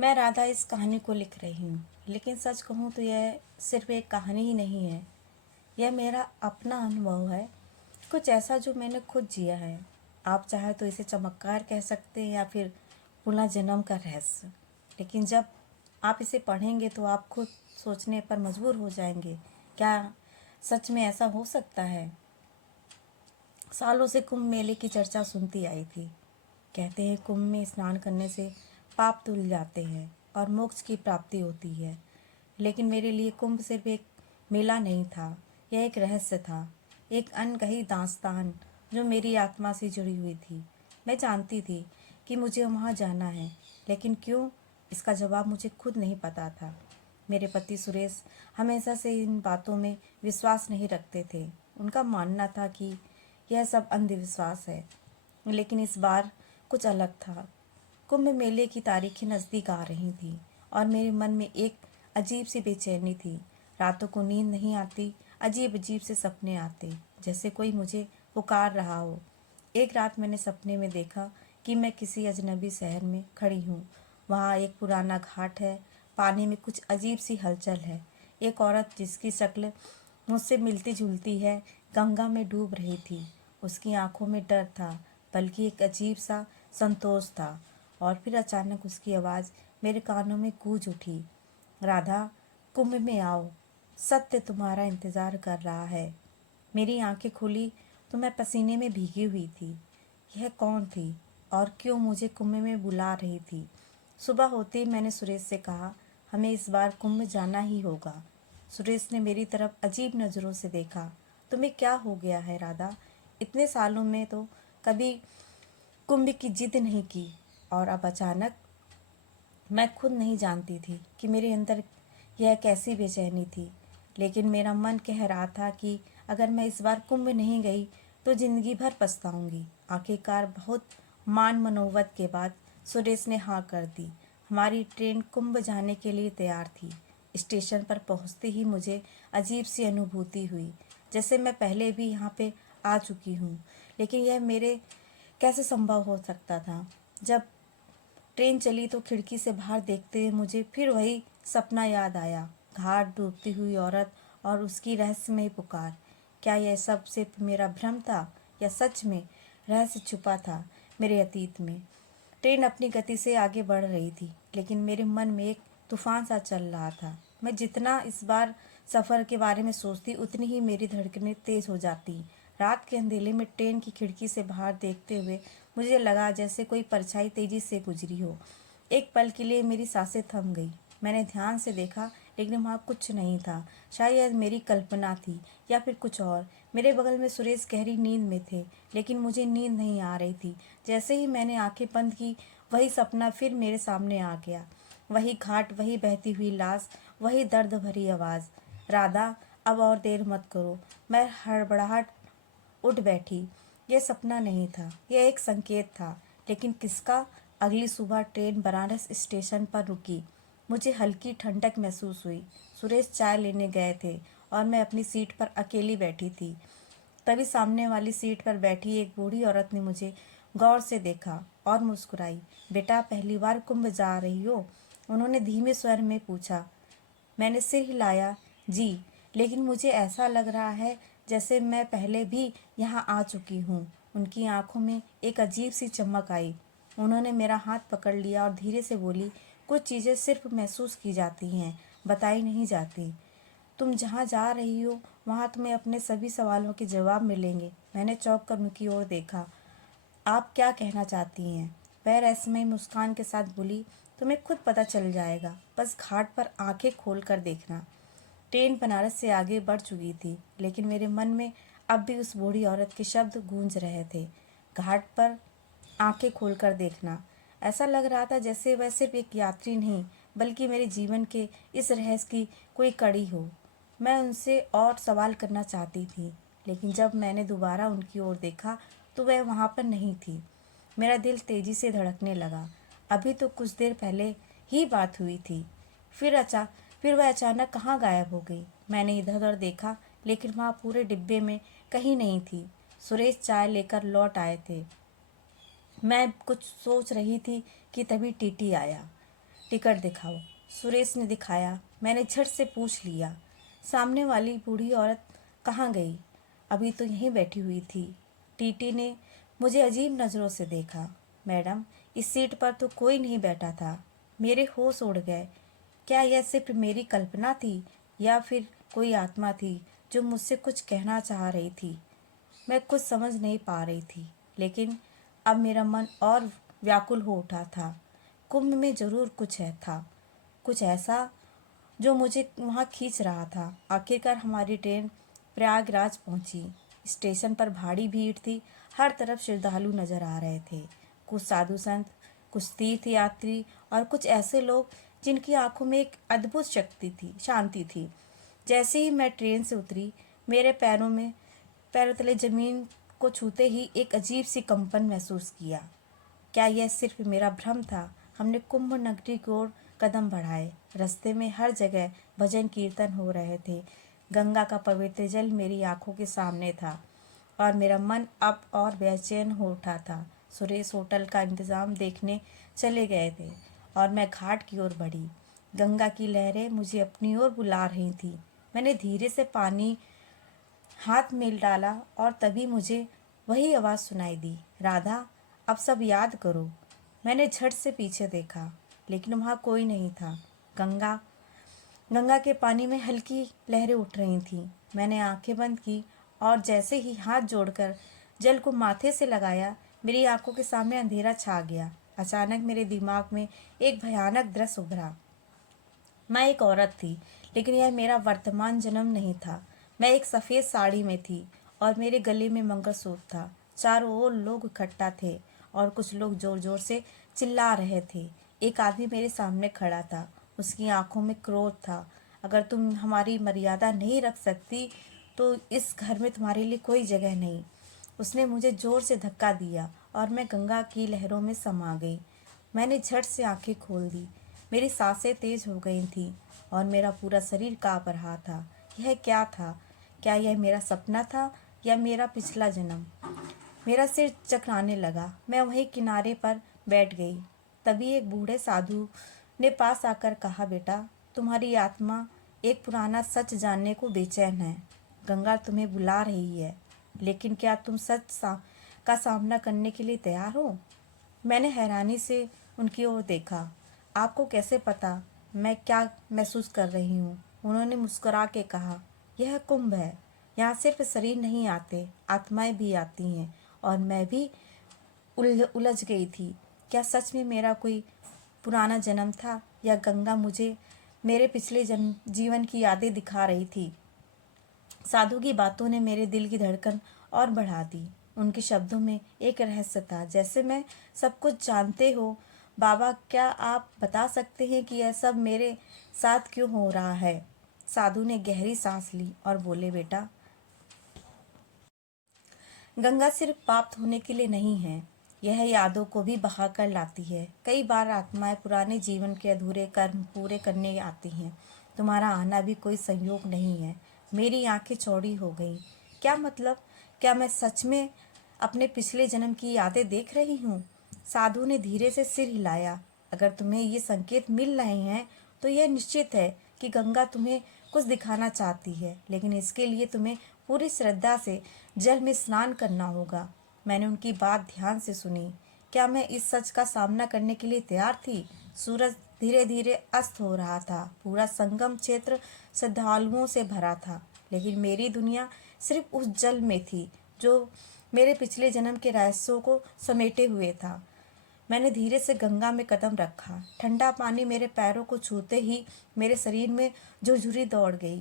मैं राधा इस कहानी को लिख रही हूँ, लेकिन सच कहूँ तो यह सिर्फ एक कहानी ही नहीं है। यह मेरा अपना अनुभव है, कुछ ऐसा जो मैंने खुद जिया है। आप चाहे तो इसे चमत्कार कह सकते हैं या फिर पुनर्जन्म का रहस्य। लेकिन जब आप इसे पढ़ेंगे तो आप खुद सोचने पर मजबूर हो जाएंगे, क्या सच में ऐसा हो सकता है? सालों से कुंभ मेले की चर्चा सुनती आई थी। कहते हैं कुंभ में स्नान करने से पाप धुल जाते हैं और मोक्ष की प्राप्ति होती है। लेकिन मेरे लिए कुंभ सिर्फ एक मेला नहीं था, यह एक रहस्य था, एक अनकही दास्तान जो मेरी आत्मा से जुड़ी हुई थी। मैं जानती थी कि मुझे वहाँ जाना है, लेकिन क्यों, इसका जवाब मुझे खुद नहीं पता था। मेरे पति सुरेश हमेशा से इन बातों में विश्वास नहीं रखते थे। उनका मानना था कि यह सब अंधविश्वास है। लेकिन इस बार कुछ अलग था। कुंभ मेले की तारीखें नज़दीक आ रही थीं और मेरे मन में एक अजीब सी बेचैनी थी। रातों को नींद नहीं आती, अजीब अजीब से सपने आते, जैसे कोई मुझे पुकार रहा हो। एक रात मैंने सपने में देखा कि मैं किसी अजनबी शहर में खड़ी हूँ। वहाँ एक पुराना घाट है, पानी में कुछ अजीब सी हलचल है। एक औरत जिसकी शक्ल मुझसे मिलती जुलती है, गंगा में डूब रही थी। उसकी आंखों में डर था, बल्कि एक अजीब सा संतोष था। और फिर अचानक उसकी आवाज़ मेरे कानों में गूंज उठी, राधा, कुंभ में आओ, सत्य तुम्हारा इंतज़ार कर रहा है। मेरी आंखें खुली तो मैं पसीने में भीगी हुई थी। यह कौन थी और क्यों मुझे कुंभ में बुला रही थी? सुबह होते ही मैंने सुरेश से कहा, हमें इस बार कुंभ जाना ही होगा। सुरेश ने मेरी तरफ अजीब नज़रों से देखा। तुम्हें क्या हो गया है राधा? इतने सालों में तो कभी कुंभ की जिद नहीं की, और अब अचानक? मैं खुद नहीं जानती थी कि मेरे अंदर यह कैसी बेचैनी थी, लेकिन मेरा मन कह रहा था कि अगर मैं इस बार कुंभ नहीं गई तो जिंदगी भर पछताऊंगी। आखिरकार बहुत मान मनोवत के बाद सुरेश ने हाँ कर दी। हमारी ट्रेन कुंभ जाने के लिए तैयार थी। स्टेशन पर पहुंचते ही मुझे अजीब सी अनुभूति हुई, जैसे मैं पहले भी यहाँ पे आ चुकी हूँ। लेकिन यह मेरे कैसे संभव हो सकता था? जब ट्रेन चली तो खिड़की से बाहर देखते हुए मुझे फिर वही सपना याद आया, घाट, डूबती हुई औरत और उसकी रहस्यमय पुकार। क्या यह सब सिर्फ मेरा भ्रम था या सच में रहस्य छुपा था मेरे अतीत में? ट्रेन अपनी गति से आगे बढ़ रही थी, लेकिन मेरे मन में एक तूफान सा चल रहा था। मैं जितना इस बार सफ़र के बारे में सोचती, उतनी ही मेरी धड़कनें तेज हो जाती। रात के अंधेरे में ट्रेन की खिड़की से बाहर देखते हुए मुझे लगा जैसे कोई परछाई तेजी से गुजरी हो। एक पल के लिए मेरी सांसें थम गई। मैंने ध्यान से देखा, लेकिन वहाँ कुछ नहीं था। शायद मेरी कल्पना थी या फिर कुछ और। मेरे बगल में सुरेश गहरी नींद में थे, लेकिन मुझे नींद नहीं आ रही थी। जैसे ही मैंने आंखें बंद की, वही सपना फिर मेरे सामने आ गया। वही घाट, वही बहती हुई लाश, वही दर्द भरी आवाज़, राधा, अब और देर मत करो। मैं हड़बड़ाहट उठ बैठी। यह सपना नहीं था, यह एक संकेत था, लेकिन किसका? अगली सुबह ट्रेन बनारस स्टेशन पर रुकी। मुझे हल्की ठंडक महसूस हुई। सुरेश चाय लेने गए थे और मैं अपनी सीट पर अकेली बैठी थी। तभी सामने वाली सीट पर बैठी एक बूढ़ी औरत ने मुझे गौर से देखा और मुस्कुराई। बेटा, पहली बार कुंभ जा रही हो? उन्होंने धीमे स्वर में पूछा। मैंने सिर हिलाया, जी, लेकिन मुझे ऐसा लग रहा है जैसे मैं पहले भी यहाँ आ चुकी हूँ। उनकी आंखों में एक अजीब सी चमक आई। उन्होंने मेरा हाथ पकड़ लिया और धीरे से बोली, कुछ चीज़ें सिर्फ महसूस की जाती हैं, बताई नहीं जाती। तुम जहाँ जा रही हो वहाँ तुम्हें अपने सभी सवालों के जवाब मिलेंगे। मैंने चौंक कर उनकी ओर देखा। आप क्या कहना चाहती हैं? वह रहस्यमय मुस्कान के साथ बोली, तुम्हें खुद पता चल जाएगा, बस घाट पर आंखें खोल कर देखना। ट्रेन बनारस से आगे बढ़ चुकी थी, लेकिन मेरे मन में अब भी उस बूढ़ी औरत के शब्द गूंज रहे थे। घाट पर आंखें खोलकर देखना। ऐसा लग रहा था जैसे वह सिर्फ एक यात्री नहीं, बल्कि मेरे जीवन के इस रहस्य की कोई कड़ी हो। मैं उनसे और सवाल करना चाहती थी, लेकिन जब मैंने दोबारा उनकी ओर देखा तो वह वहाँ पर नहीं थी। मेरा दिल तेजी से धड़कने लगा। अभी तो कुछ देर पहले ही बात हुई थी। फिर अचा फिर वह अचानक कहाँ गायब हो गई? मैंने इधर उधर देखा, लेकिन वहाँ पूरे डिब्बे में कहीं नहीं थी। सुरेश चाय लेकर लौट आए थे। मैं कुछ सोच रही थी कि तभी टीटी आया। टिकट दिखाओ। सुरेश ने दिखाया। मैंने झट से पूछ लिया, सामने वाली बूढ़ी औरत कहाँ गई? अभी तो यहीं बैठी हुई थी। टीटी ने मुझे अजीब नज़रों से देखा। मैडम, इस सीट पर तो कोई नहीं बैठा था। मेरे होश उड़ गए। क्या यह सिर्फ मेरी कल्पना थी या फिर कोई आत्मा थी जो मुझसे कुछ कहना चाह रही थी? मैं कुछ समझ नहीं पा रही थी, लेकिन अब मेरा मन और व्याकुल हो उठा था। कुंभ में जरूर कुछ है था, कुछ ऐसा जो मुझे वहाँ खींच रहा था। आखिरकार हमारी ट्रेन प्रयागराज पहुँची। स्टेशन पर भारी भीड़ थी। हर तरफ श्रद्धालु नजर आ रहे थे। कुछ साधु संत, कुछ तीर्थ यात्री और कुछ ऐसे लोग जिनकी आंखों में एक अद्भुत शांति थी। जैसे ही मैं ट्रेन से उतरी, मेरे पैरों तले जमीन को छूते ही एक अजीब सी कंपन महसूस किया। क्या यह सिर्फ मेरा भ्रम था? हमने कुंभ नगरी की ओर कदम बढ़ाए। रास्ते में हर जगह भजन कीर्तन हो रहे थे। गंगा का पवित्र जल मेरी आंखों के सामने था और मेरा मन अब और बेचैन हो उठा था। सुरेश होटल का इंतजाम देखने चले गए थे और मैं घाट की ओर बढ़ी। गंगा की लहरें मुझे अपनी ओर बुला रही थी। मैंने धीरे से पानी हाथ में डाला और तभी मुझे वही आवाज़ सुनाई दी, राधा, अब सब याद करो। मैंने झट से पीछे देखा, लेकिन वहाँ कोई नहीं था। गंगा गंगा के पानी में हल्की लहरें उठ रही थीं। मैंने आंखें बंद की और जैसे ही हाथ जोड़कर जल को माथे से लगाया, मेरी आंखों के सामने अंधेरा छा गया। अचानक मेरे दिमाग में एक भयानक दृश्य उभरा। मैं एक औरत थी, लेकिन यह मेरा वर्तमान जन्म नहीं था। मैं एक सफ़ेद साड़ी में थी और मेरे गले में मंगलसूत्र था। चारों ओर लोग इकट्ठा थे और कुछ लोग जोर जोर से चिल्ला रहे थे। एक आदमी मेरे सामने खड़ा था। उसकी आंखों में क्रोध था। अगर तुम हमारी मर्यादा नहीं रख सकती तो इस घर में तुम्हारे लिए कोई जगह नहीं। उसने मुझे जोर से धक्का दिया और मैं गंगा की लहरों में समा गई। मैंने झट से आंखें खोल दी। मेरी सांसें तेज हो गई थीं और मेरा पूरा शरीर काँप रहा था। यह क्या था? क्या यह मेरा सपना था या मेरा पिछला जन्म? मेरा सिर चकराने लगा। मैं वहीं किनारे पर बैठ गई। तभी एक बूढ़े साधु ने पास आकर कहा, बेटा, तुम्हारी आत्मा एक पुराना सच जानने को बेचैन है। गंगा तुम्हें बुला रही है, लेकिन क्या तुम का सामना करने के लिए तैयार हो? मैंने हैरानी से उनकी ओर देखा। आपको कैसे पता मैं क्या महसूस कर रही हूँ? उन्होंने मुस्कुरा के कहा, यह कुंभ है। यहाँ सिर्फ शरीर नहीं आते, आत्माएं भी आती हैं। और मैं भी उलझ गई थी। क्या सच में मेरा कोई पुराना जन्म था या गंगा मुझे मेरे पिछले जीवन की यादें दिखा रही थी? साधु की बातों ने मेरे दिल की धड़कन और बढ़ा दी। उनके शब्दों में एक रहस्य था, जैसे मैं सब कुछ जानते हो। बाबा, क्या आप बता सकते हैं कि यह सब मेरे साथ क्यों हो रहा है? साधु ने गहरी सांस ली और बोले, बेटा, गंगा सिर्फ पाप धोने के लिए नहीं है, यह यादों को भी बहा कर लाती है। कई बार आत्माएं पुराने जीवन के अधूरे कर्म पूरे करने आती हैं। तुम्हारा आना भी कोई संयोग नहीं है। मेरी आंखें चौड़ी हो गईं। क्या मतलब? क्या मैं सच में अपने पिछले जन्म की यादें देख रही हूँ? साधु ने धीरे से सिर हिलाया। अगर तुम्हें ये संकेत मिल रहे हैं तो यह निश्चित है कि गंगा तुम्हें कुछ दिखाना चाहती है, लेकिन इसके लिए तुम्हें पूरी श्रद्धा से जल में स्नान करना होगा। मैंने उनकी बात ध्यान से सुनी। क्या मैं इस सच का सामना करने के लिए तैयार थी? सूरज धीरे धीरे अस्त हो रहा था। पूरा संगम क्षेत्र श्रद्धालुओं से भरा था, लेकिन मेरी दुनिया सिर्फ उस जल में थी जो मेरे पिछले जन्म के रहस्यों को समेटे हुए था। मैंने धीरे से गंगा में कदम रखा। ठंडा पानी मेरे पैरों को छूते ही मेरे शरीर में झुरझुरी दौड़ गई।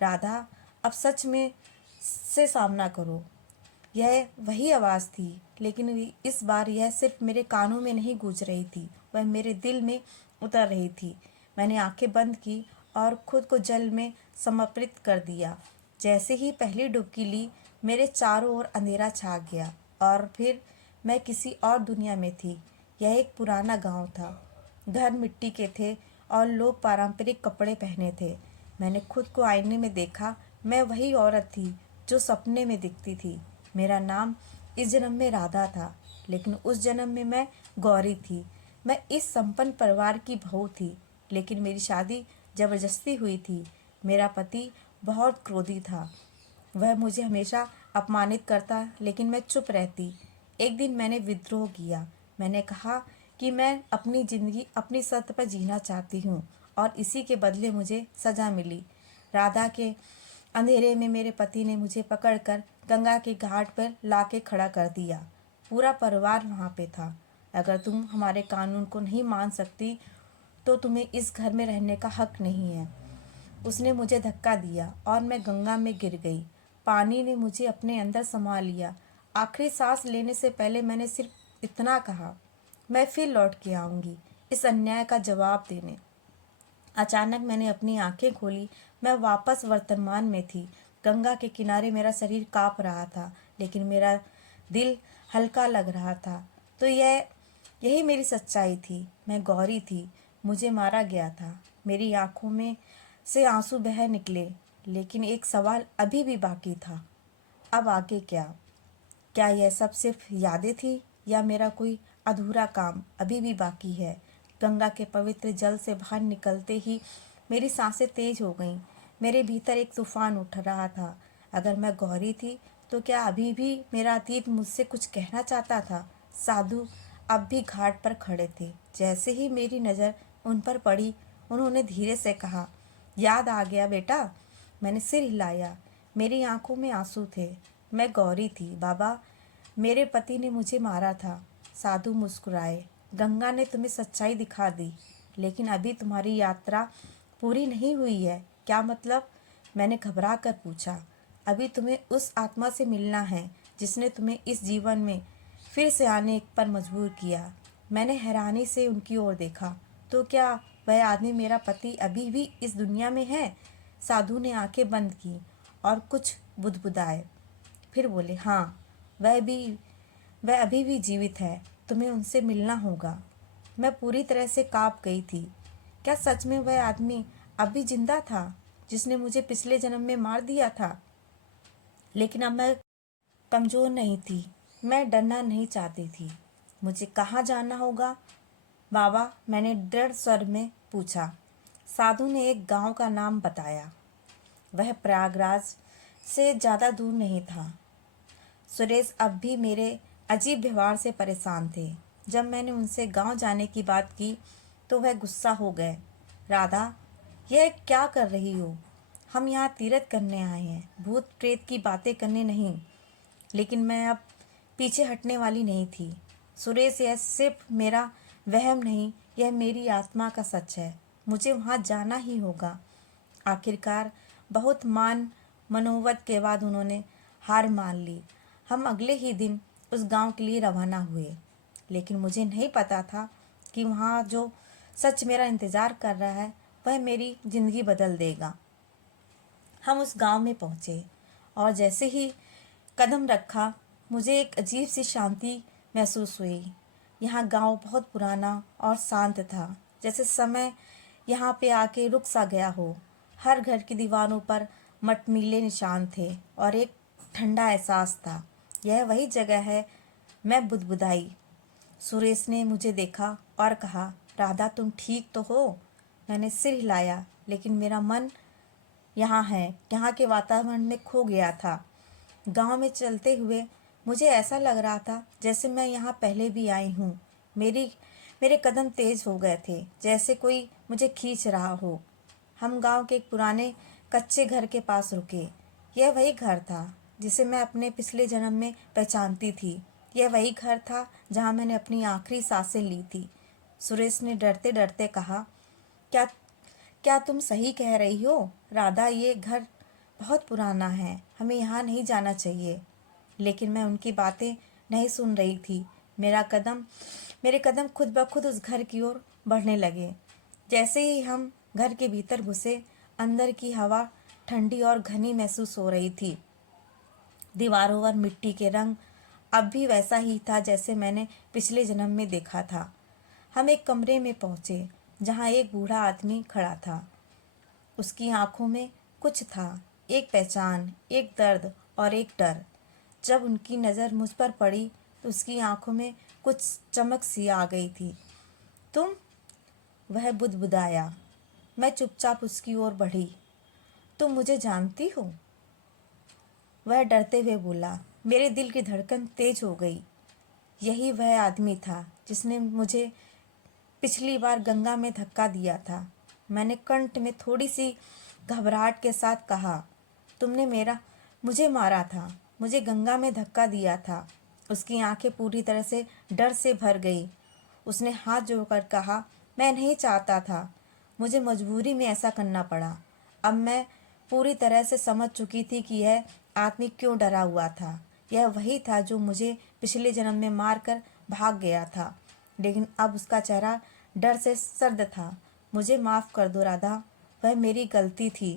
राधा, अब सच में से सामना करो। यह वही आवाज़ थी, लेकिन इस बार यह सिर्फ मेरे कानों में नहीं गूंज रही थी, वह मेरे दिल में उतर रही थी। मैंने आंखें बंद की और खुद को जल में समर्पित कर दिया। जैसे ही पहली डुबकी ली, मेरे चारों ओर अंधेरा छा गया और फिर मैं किसी और दुनिया में थी। यह एक पुराना गांव था। घर मिट्टी के थे और लोग पारंपरिक कपड़े पहने थे। मैंने खुद को आईने में देखा। मैं वही औरत थी जो सपने में दिखती थी। मेरा नाम इस जन्म में राधा था, लेकिन उस जन्म में मैं गौरी थी। मैं इस संपन्न परिवार की बहू थी, लेकिन मेरी शादी जबरदस्ती हुई थी। मेरा पति बहुत क्रोधी था। वह मुझे हमेशा अपमानित करता, लेकिन मैं चुप रहती। एक दिन मैंने विद्रोह किया। मैंने कहा कि मैं अपनी ज़िंदगी अपनी शर्त पर जीना चाहती हूँ और इसी के बदले मुझे सज़ा मिली। राधा के अंधेरे में मेरे पति ने मुझे पकड़कर गंगा के घाट पर लाके खड़ा कर दिया। पूरा परिवार वहाँ पे था। अगर तुम हमारे कानून को नहीं मान सकती तो तुम्हें इस घर में रहने का हक नहीं है। उसने मुझे धक्का दिया और मैं गंगा में गिर गई। पानी ने मुझे अपने अंदर समा लिया। आखिरी सांस लेने से पहले मैंने सिर्फ इतना कहा, मैं फिर लौट के आऊँगी इस अन्याय का जवाब देने। अचानक मैंने अपनी आंखें खोली। मैं वापस वर्तमान में थी। गंगा के किनारे मेरा शरीर काँप रहा था, लेकिन मेरा दिल हल्का लग रहा था। तो यही मेरी सच्चाई थी। मैं गौरी थी, मुझे मारा गया था। मेरी आंखों में से आंसू बह निकले, लेकिन एक सवाल अभी भी बाकी था। अब आगे क्या? क्या यह सब सिर्फ यादें थी या मेरा कोई अधूरा काम अभी भी बाकी है? गंगा के पवित्र जल से बाहर निकलते ही मेरी सांसें तेज हो गईं। मेरे भीतर एक तूफान उठ रहा था। अगर मैं गौरी थी तो क्या अभी भी मेरा अतीत मुझसे कुछ कहना चाहता था? साधु अब भी घाट पर खड़े थे। जैसे ही मेरी नज़र उन पर पड़ी, उन्होंने धीरे से कहा, याद आ गया बेटा? मैंने सिर हिलाया। मेरी आंखों में आंसू थे। मैं गौरी थी बाबा। मेरे पति ने मुझे मारा था। साधु मुस्कुराए। गंगा ने तुम्हें सच्चाई दिखा दी, लेकिन अभी तुम्हारी यात्रा पूरी नहीं हुई है। क्या मतलब? मैंने घबरा कर पूछा। अभी तुम्हें उस आत्मा से मिलना है जिसने तुम्हें इस जीवन में फिर से आने पर मजबूर किया। मैंने हैरानी से उनकी ओर देखा। तो क्या वह आदमी मेरा पति अभी भी इस दुनिया में है? साधु ने आंखें बंद की और कुछ बुदबुदाए। फिर बोले, हाँ, वह अभी भी जीवित है। तुम्हें उनसे मिलना होगा। मैं पूरी तरह से कांप गई थी। क्या सच में वह आदमी अभी जिंदा था जिसने मुझे पिछले जन्म में मार दिया था? लेकिन अब मैं कमज़ोर नहीं थी। मैं डरना नहीं चाहती थी। मुझे कहाँ जाना होगा बाबा? मैंने दृढ़ स्वर में पूछा। साधु ने एक गांव का नाम बताया। वह प्रयागराज से ज़्यादा दूर नहीं था। सुरेश अब भी मेरे अजीब व्यवहार से परेशान थे। जब मैंने उनसे गांव जाने की बात की तो वह गुस्सा हो गए। राधा, यह क्या कर रही हो? हम यहाँ तीर्थ करने आए हैं, भूत प्रेत की बातें करने नहीं। लेकिन मैं अब पीछे हटने वाली नहीं थी। सुरेश, यह सिर्फ मेरा वहम नहीं, यह मेरी आत्मा का सच है। मुझे वहाँ जाना ही होगा। आखिरकार बहुत मनोवत के बाद उन्होंने हार मान ली। हम अगले ही दिन उस गांव के लिए रवाना हुए, लेकिन मुझे नहीं पता था कि वहाँ जो सच मेरा इंतज़ार कर रहा है वह मेरी ज़िंदगी बदल देगा। हम उस गांव में पहुँचे और जैसे ही कदम रखा, मुझे एक अजीब सी शांति महसूस हुई। यहाँ गांव बहुत पुराना और शांत था, जैसे समय यहाँ पे आके रुक सा गया हो। हर घर की दीवारों पर मटमीले निशान थे और एक ठंडा एहसास था। यह वही जगह है। मैं बुदबुदाई। सुरेश ने मुझे देखा और कहा, राधा, तुम ठीक तो हो? मैंने सिर हिलाया, लेकिन मेरा मन यहाँ के वातावरण में खो गया था। गांव में चलते हुए मुझे ऐसा लग रहा था जैसे मैं यहाँ पहले भी आई हूँ। मेरे कदम तेज हो गए थे, जैसे कोई मुझे खींच रहा हो। हम गांव के एक पुराने कच्चे घर के पास रुके। यह वही घर था जिसे मैं अपने पिछले जन्म में पहचानती थी। यह वही घर था जहाँ मैंने अपनी आखिरी सांसें ली थी। सुरेश ने डरते डरते कहा, क्या क्या तुम सही कह रही हो राधा? ये घर बहुत पुराना है, हमें यहाँ नहीं जाना चाहिए। लेकिन मैं उनकी बातें नहीं सुन रही थी। मेरे कदम खुद ब खुद उस घर की ओर बढ़ने लगे। जैसे ही हम घर के भीतर घुसे, अंदर की हवा ठंडी और घनी महसूस हो रही थी। दीवारों पर मिट्टी के रंग अब भी वैसा ही था जैसे मैंने पिछले जन्म में देखा था। हम एक कमरे में पहुंचे जहां एक बूढ़ा आदमी खड़ा था। उसकी आंखों में कुछ था, एक पहचान, एक दर्द और एक डर। जब उनकी नज़र मुझ पर पड़ी तो उसकी आंखों में कुछ चमक सी आ गई थी। तुम? वह बुदबुदाया। मैं चुपचाप उसकी ओर बढ़ी। तुम मुझे जानती हो? वह डरते हुए बोला। मेरे दिल की धड़कन तेज हो गई। यही वह आदमी था जिसने मुझे पिछली बार गंगा में धक्का दिया था। मैंने कंठ में थोड़ी सी घबराहट के साथ कहा, तुमने मुझे मारा था, मुझे गंगा में धक्का दिया था। उसकी आंखें पूरी तरह से डर से भर गई। उसने हाथ जोड़कर कहा, मैं नहीं चाहता था, मुझे मजबूरी में ऐसा करना पड़ा। अब मैं पूरी तरह से समझ चुकी थी कि यह आदमी क्यों डरा हुआ था। यह वही था जो मुझे पिछले जन्म में मारकर भाग गया था, लेकिन अब उसका चेहरा डर से सर्द था। मुझे माफ़ कर दो राधा, वह मेरी गलती थी।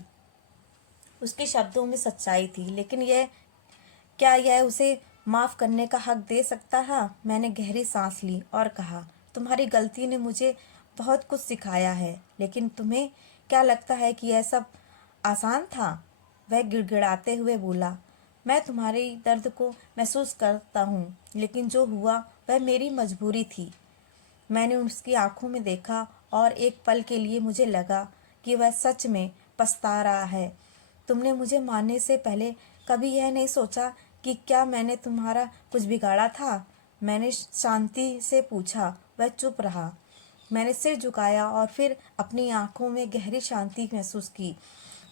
उसके शब्दों में सच्चाई थी, लेकिन क्या यह उसे माफ़ करने का हक दे सकता था? मैंने गहरी सांस ली और कहा, तुम्हारी गलती ने मुझे बहुत कुछ सिखाया है, लेकिन तुम्हें क्या लगता है कि यह सब आसान था? वह गिड़गिड़ाते हुए बोला, मैं तुम्हारे दर्द को महसूस करता हूँ, लेकिन जो हुआ वह मेरी मजबूरी थी। मैंने उसकी आंखों में देखा और एक पल के लिए मुझे लगा कि वह सच में पछता रहा है। तुमने मुझे मारने से पहले कभी यह नहीं सोचा कि क्या मैंने तुम्हारा कुछ बिगाड़ा था? मैंने शांति से पूछा। वह चुप रहा। मैंने सिर झुकाया और फिर अपनी आंखों में गहरी शांति महसूस की।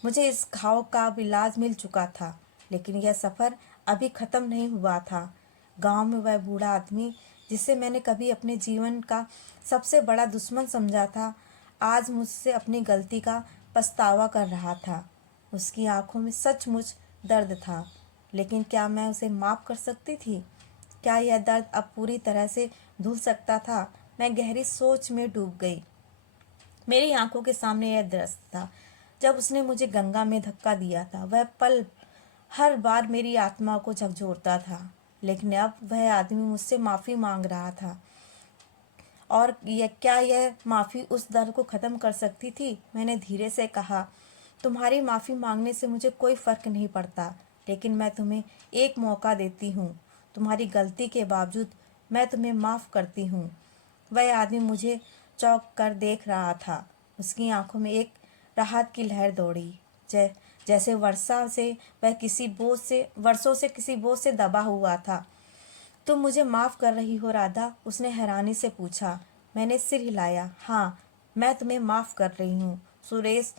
मुझे इस घाव का अब इलाज मिल चुका था, लेकिन यह सफ़र अभी ख़त्म नहीं हुआ था। गांव में वह बूढ़ा आदमी जिसे मैंने कभी अपने जीवन का सबसे बड़ा दुश्मन समझा था, आज मुझसे अपनी गलती का पछतावा कर रहा था। उसकी आंखों में सचमुच दर्द था, लेकिन क्या मैं उसे माफ़ कर सकती थी? क्या यह दर्द अब पूरी तरह से धुल सकता था? मैं गहरी सोच में डूब गई। मेरी आंखों के सामने यह दृश्य था जब उसने मुझे गंगा में धक्का दिया था। वह पल हर बार मेरी आत्मा को झकझोरता था, लेकिन अब वह आदमी मुझसे माफ़ी मांग रहा था। और यह माफ़ी उस दर्द को ख़त्म कर सकती थी? मैंने धीरे से कहा, तुम्हारी माफ़ी मांगने से मुझे कोई फ़र्क नहीं पड़ता, लेकिन मैं तुम्हें एक मौका देती हूँ। तुम्हारी गलती के बावजूद मैं तुम्हें माफ़ करती हूँ। वह आदमी मुझे चौंक कर देख रहा था। उसकी आंखों में एक राहत की लहर दौड़ी, जैसे वर्षों से किसी बोझ से दबा हुआ था। तुम मुझे माफ़ कर रही हो राधा? उसने हैरानी से पूछा। मैंने सिर हिलाया। हाँ, मैं तुम्हें माफ़ कर रही हूँ। सुरेश,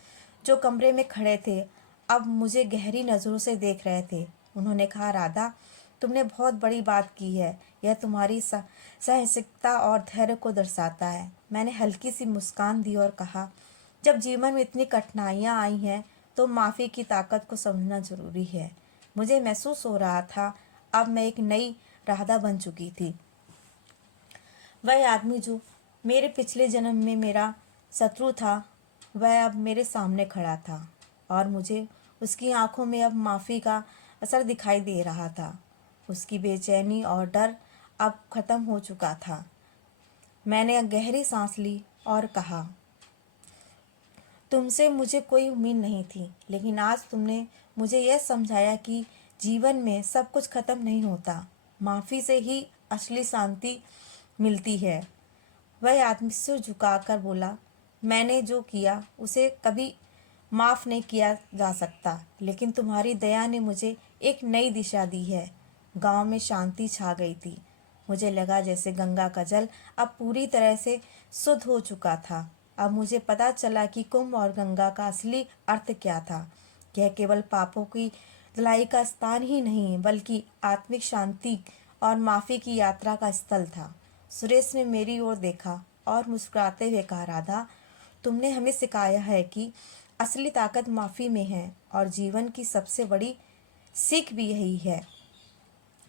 जो कमरे में खड़े थे, अब मुझे गहरी नज़रों से देख रहे थे। उन्होंने कहा, राधा, तुमने बहुत बड़ी बात की है। यह तुम्हारी साहसिकता और धैर्य को दर्शाता है। मैंने हल्की सी मुस्कान दी और कहा, जब जीवन में इतनी कठिनाइयाँ आई हैं तो माफ़ी की ताकत को समझना ज़रूरी है। मुझे महसूस हो रहा था अब मैं एक नई राधा बन चुकी थी। वह आदमी जो मेरे पिछले जन्म में मेरा शत्रु था, वह अब मेरे सामने खड़ा था और मुझे उसकी आंखों में अब माफ़ी का असर दिखाई दे रहा था। उसकी बेचैनी और डर अब ख़त्म हो चुका था। मैंने गहरी सांस ली और कहा, तुमसे मुझे कोई उम्मीद नहीं थी, लेकिन आज तुमने मुझे यह समझाया कि जीवन में सब कुछ ख़त्म नहीं होता। माफ़ी से ही असली शांति मिलती है। वह आदमी सिर झुकाकर बोला, मैंने जो किया उसे कभी माफ़ नहीं किया जा सकता, लेकिन तुम्हारी दया ने मुझे एक नई दिशा दी है। गांव में शांति छा गई थी। मुझे लगा जैसे गंगा का जल अब पूरी तरह से शुद्ध हो चुका था। अब मुझे पता चला कि कुंभ और गंगा का असली अर्थ क्या था। यह केवल पापों की धुलाई का स्थान ही नहीं, बल्कि आत्मिक शांति और माफ़ी की यात्रा का स्थल था। सुरेश ने मेरी ओर देखा और मुस्कुराते हुए कहा, राधा, तुमने हमें सिखाया है कि असली ताकत माफ़ी में है और जीवन की सबसे बड़ी सीख भी यही है।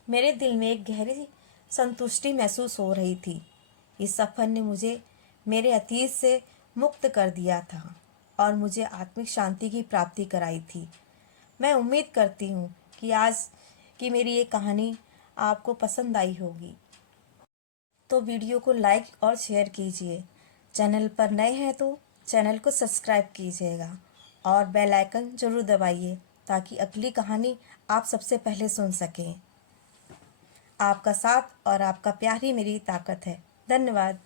मेरे दिल में एक गहरी संतुष्टि महसूस हो रही थी। इस सफ़र ने मुझे मेरे अतीत से मुक्त कर दिया था और मुझे आत्मिक शांति की प्राप्ति कराई थी। मैं उम्मीद करती हूँ कि आज की मेरी ये कहानी आपको पसंद आई होगी। तो वीडियो को लाइक और शेयर कीजिए। चैनल पर नए हैं तो चैनल को सब्सक्राइब कीजिएगा और बेल आइकन ज़रूर दबाइए ताकि अगली कहानी आप सबसे पहले सुन सकें। आपका साथ और आपका प्यार ही मेरी ताकत है। धन्यवाद।